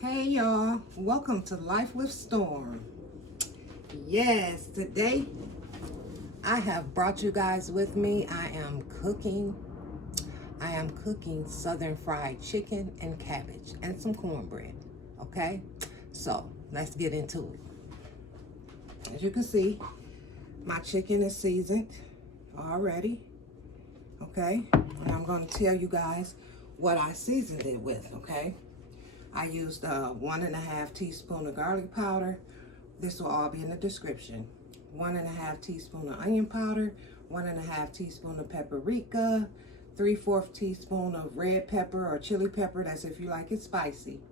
Hey y'all, welcome to Life with Storm. Yes, today I have brought you guys with me. I am cooking southern fried chicken and cabbage and some cornbread. Okay, so let's get into it. As you can see, my chicken is seasoned already. Okay, and I'm going to tell you guys what I seasoned it with. Okay, I used 1.5 teaspoon of garlic powder. This will all be in the description. 1.5 teaspoon of onion powder, 1.5 teaspoon of paprika, 3/4 teaspoon of red pepper or chili pepper, that's if you like it spicy,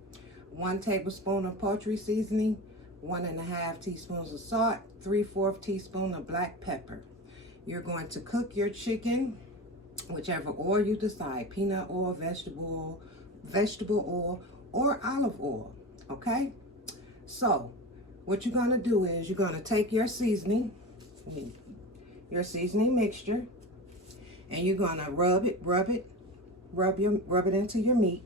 1 tablespoon of poultry seasoning, 1.5 teaspoons of salt, 3/4 teaspoon of black pepper. You're going to cook your chicken, whichever oil you decide, peanut oil, vegetable oil, or olive oil. Okay, so what you're going to do is you're going to take your seasoning mixture, and you're going to rub it into your meat.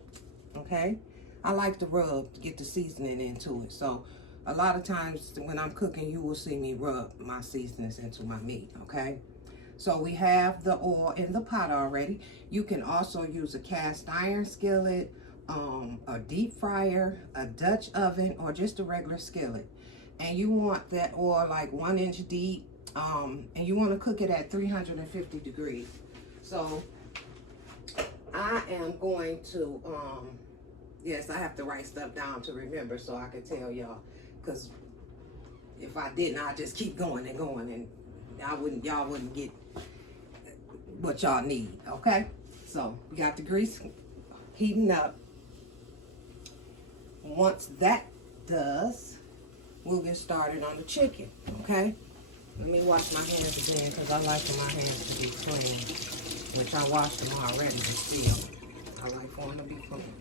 Okay, I like to rub to get the seasoning into it. So a lot of times when I'm cooking, you will see me rub my seasonings into my meat. Okay, so we have the oil in the pot already. You can also use a cast iron skillet, a deep fryer, a Dutch oven, or just a regular skillet. And you want that oil like 1 inch deep, and you want to cook it at 350 degrees. So I am going to, yes, I have to write stuff down to remember so I can tell y'all, because if I didn't, I'd just keep going, and y'all wouldn't get what y'all need. Okay, so we got the grease heating up. Once that does, we'll get started on the chicken. Okay, let me wash my hands again because I like for my hands to be clean, which I washed them already, but still I like for them to be clean.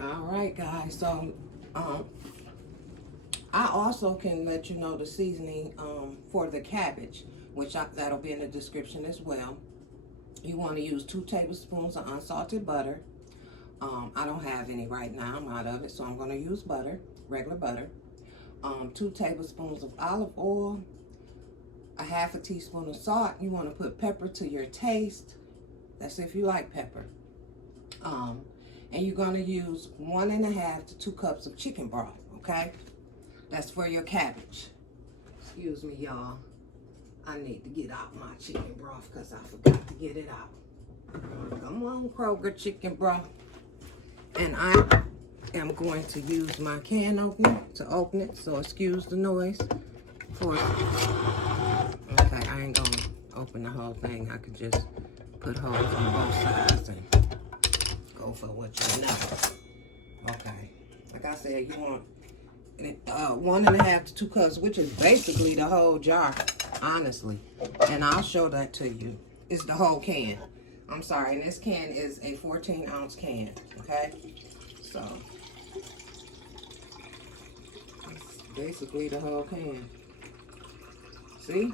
All right, guys, so I also can let you know the seasoning for the cabbage, which that'll be in the description as well. You want to use 2 tablespoons of unsalted butter. I don't have any right now, I'm out of it, so I'm going to use butter, regular butter. 2 tablespoons of olive oil, a 1/2 teaspoon of salt. You want to put pepper to your taste. That's if you like pepper. And you're going to use 1.5 to 2 cups of chicken broth. Okay, that's for your cabbage. Excuse me, y'all. I need to get out my chicken broth because I forgot to get it out. Come on, Kroger chicken broth. And I am going to use my can opener to open it, so excuse the noise. Okay, I ain't going to open the whole thing. I could just put holes on both sides and go for what you know. Okay, like I said, you want 1.5 to 2 cups, which is basically the whole jar, honestly. And I'll show that to you. It's the whole can. I'm sorry, and this can is a 14-ounce can. Okay, so it's basically the whole can. See,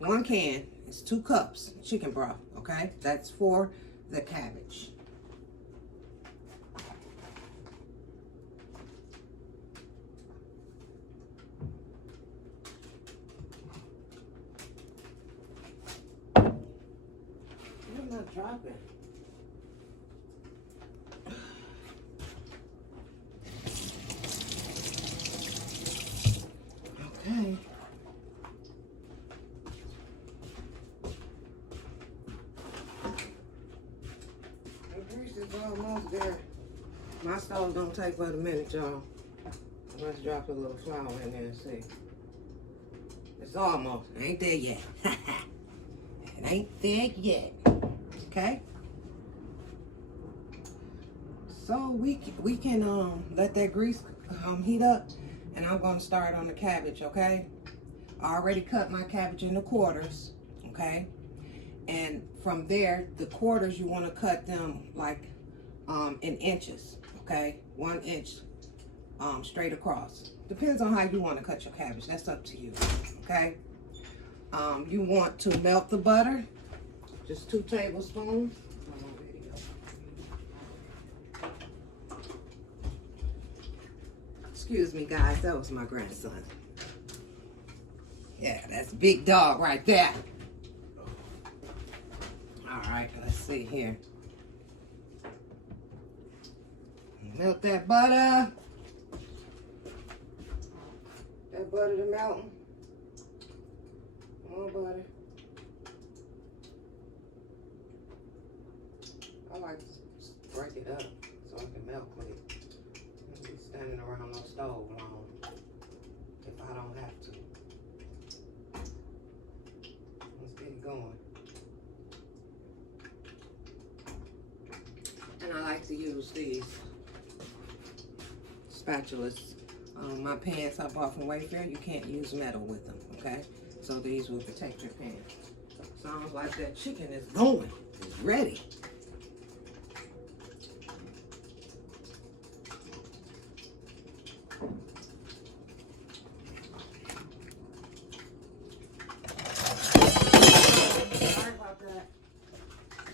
1 can is 2 cups chicken broth. Okay, that's for the cabbage. I'm not dropping. Okay. The grease is almost there. My stove don't take but a minute, y'all. Let's drop a little flour in there and see. It's almost. Ain't there yet. It ain't there yet. Okay. So we can let that grease heat up, and I'm gonna start on the cabbage. Okay. I already cut my cabbage into quarters. Okay. And from there, the quarters you want to cut them like in inches. okay? 1 inch straight across. Depends on how you want to cut your cabbage. That's up to you, okay? You want to melt the butter, just 2 tablespoons. Excuse me, guys, that was my grandson. Yeah, that's a big dog right there. All right, let's see here. Melt that butter. That butter to melting. More butter. I like to break it up so it can melt quick. I'm be standing around no stove long if I don't have to. Let's get it going. And I like to use these spatulas. My pans I bought from Wayfair, you can't use metal with them, okay? So these will protect your pan. Sounds like that chicken is going. It's ready. Sorry about that.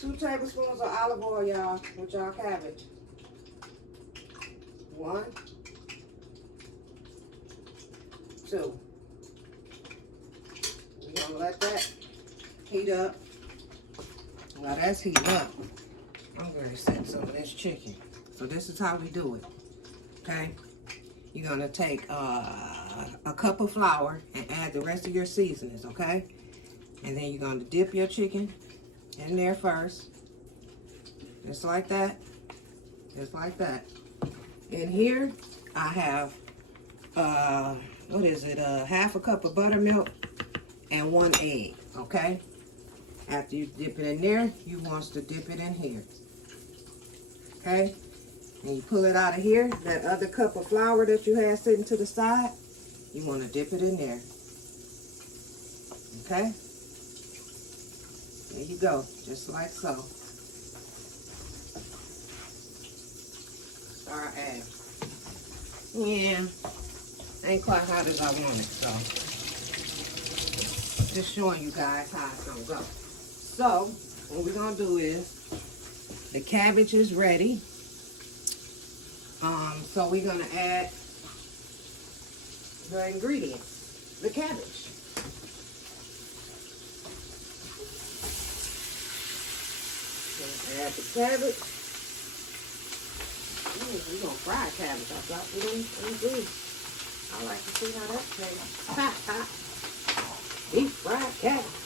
2 tablespoons of olive oil, y'all, with y'all cabbage. 1, 2. We're gonna let that heat up. While that's heating up, I'm gonna set some of this chicken. So this is how we do it, okay? You're gonna take a cup of flour and add the rest of your seasonings, okay? And then you're gonna dip your chicken in there first, just like that, just like that. In here, I have, what is it, half a cup of buttermilk and 1 egg, okay? After you dip it in there, you want to dip it in here, okay? And you pull it out of here, that other cup of flour that you had sitting to the side, you want to dip it in there, okay? There you go, just like so. Start adding. Yeah, ain't quite hot as I want it, so just showing you guys how it's gonna go. So what we're gonna do is the cabbage is ready. So we're gonna add the ingredients, the cabbage. Add the cabbage. We're gonna fry cabbage. I thought we didn't do. I like to see how that tastes. Deep fried cabbage.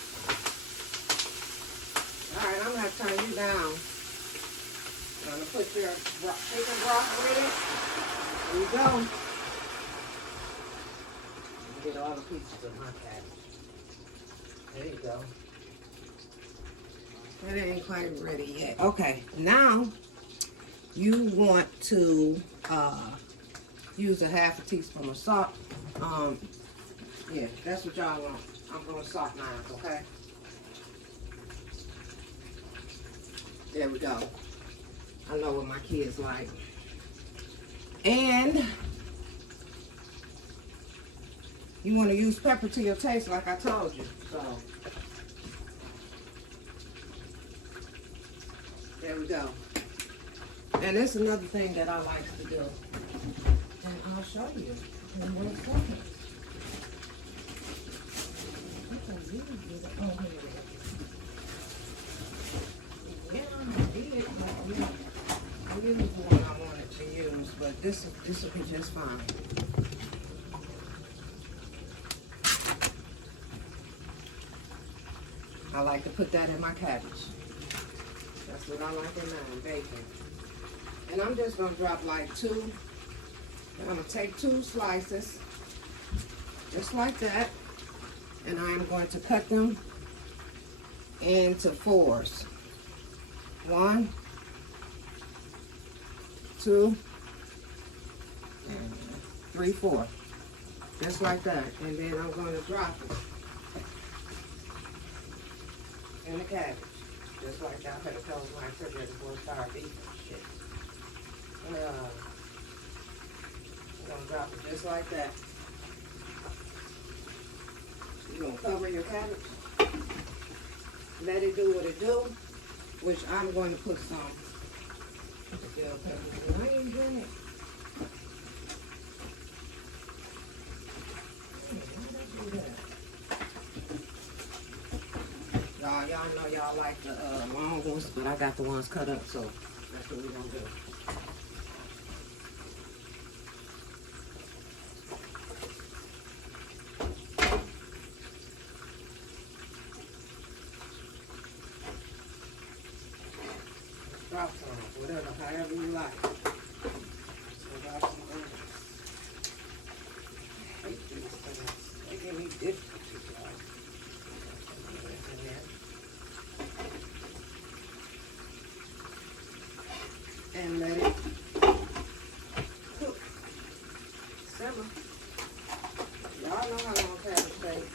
Alright, I'm gonna turn you down. I'm gonna put your chicken broth in it. There you go. Get all the pieces of my cabbage. There you go. That ain't quite ready yet. Okay, now you want to use a half a teaspoon of salt. Yeah, that's what y'all want. I'm going to salt mine, okay? There we go. I know what my kids like. And you want to use pepper to your taste like I told you. So there we go. And that's another thing that I like to do. And I'll show you in 1 second. Oh, here it is. Yeah, I did. I used the one I wanted to use, but this will be just fine. I like to put that in my cabbage. That's what I like in mine, bacon. And I'm just going to drop like 2. I'm going to take 2 slices, just like that. And I'm going to cut them into 4s. 1, 2, and 3, 4. Just like that. And then I'm going to drop it in the cabbage. Just like that. I better close my refrigerator before I start eating shit. You're gonna drop it just like that. You're gonna cover your cabbage. Let it do what it do, which I'm going to put some bell peppers. I ain't doing it. Y'all know y'all like the long ones, but I got the ones cut up, so that's what we're gonna do. Drop some, whatever, however you like. So drop some onions. I hate these things. They give me difficulties, y'all. And let it cook. Simmer. Y'all know how long cabbage takes.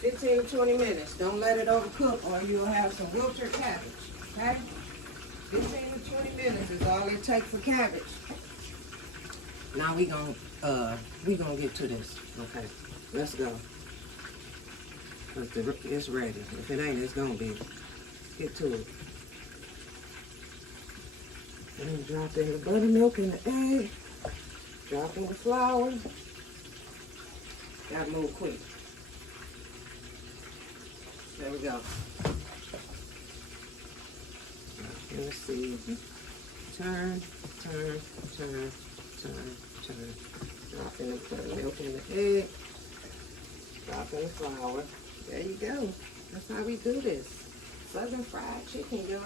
15 to 20 minutes. Don't let it overcook or you'll have some wilted cabbage. Okay? 15 to 20 minutes is all it takes for cabbage. Now we gonna get to this. Okay, let's go. It's ready. If it ain't, it's gonna be. Get to it. And drop in the buttermilk and the egg. Drop in the flour. Gotta move quick. There we go. Drop in the seed. Turn. Drop in the buttermilk and the egg. Drop in the flour. There you go. That's how we do this. Southern fried chicken, y'all.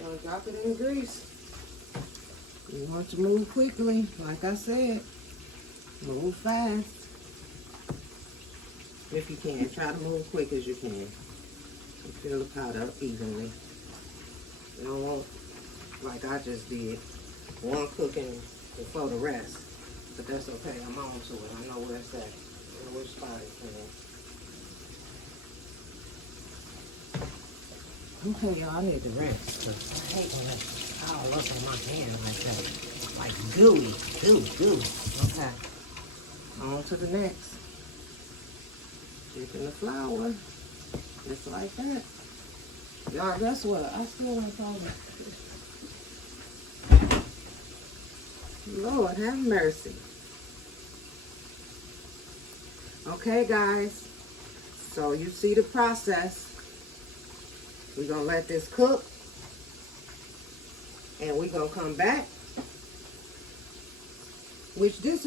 We're gonna drop it in the grease. You want to move quickly, like I said. Move fast. If you can, try to move quick as you can. And fill the pot up evenly. You don't want, like I just did, one cooking before the rest. But that's okay, I'm on to it. I know where it's at. I know which spot it's in. Okay, y'all, I need to rinse. I hate when it's all up on my hand like that. Like gooey. Goo. Okay. On to the next. Dip in the flour. Just like that. Y'all, guess what? I still ain't told you. Lord, have mercy. Okay, guys. So you see the process. We're going to let this cook. And we're going to come back. Which this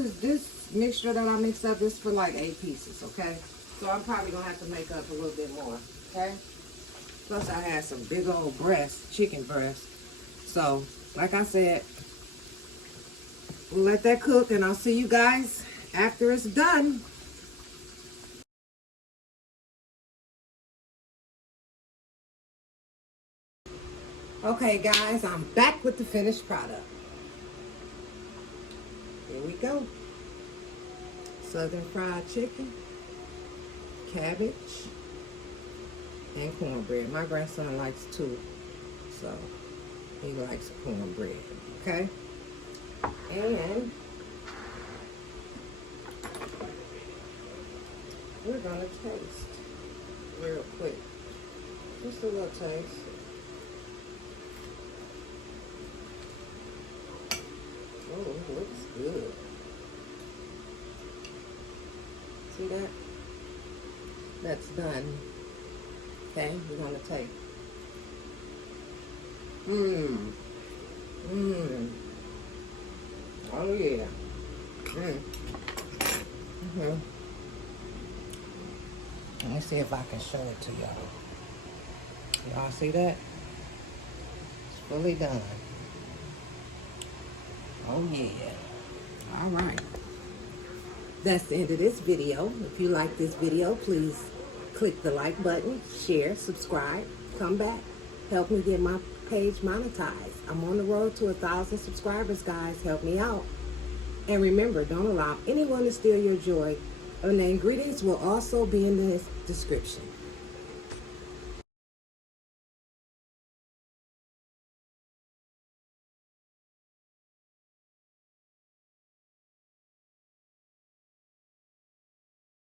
mixture that I mixed up is for like 8 pieces, okay? So I'm probably going to have to make up a little bit more, okay? Plus I had some big old breast, chicken breast. So, like I said, we'll let that cook and I'll see you guys after it's done. Okay, guys, I'm back with the finished product. Here we go. Southern fried chicken, cabbage, and cornbread. My grandson likes two, so he likes cornbread, okay? And we're gonna taste real quick. Just a little taste. Oh, it looks good. See that? That's done. Okay, we're gonna take. Oh yeah. Let me see if I can show it to y'all. Y'all see that? It's fully done. Oh yeah. All right. That's the end of this video. If you like this video, please click the like button, share, subscribe, come back. Help me get my page monetized. I'm on the road to 1,000 subscribers, guys. Help me out. And remember, don't allow anyone to steal your joy. And the ingredients will also be in the description.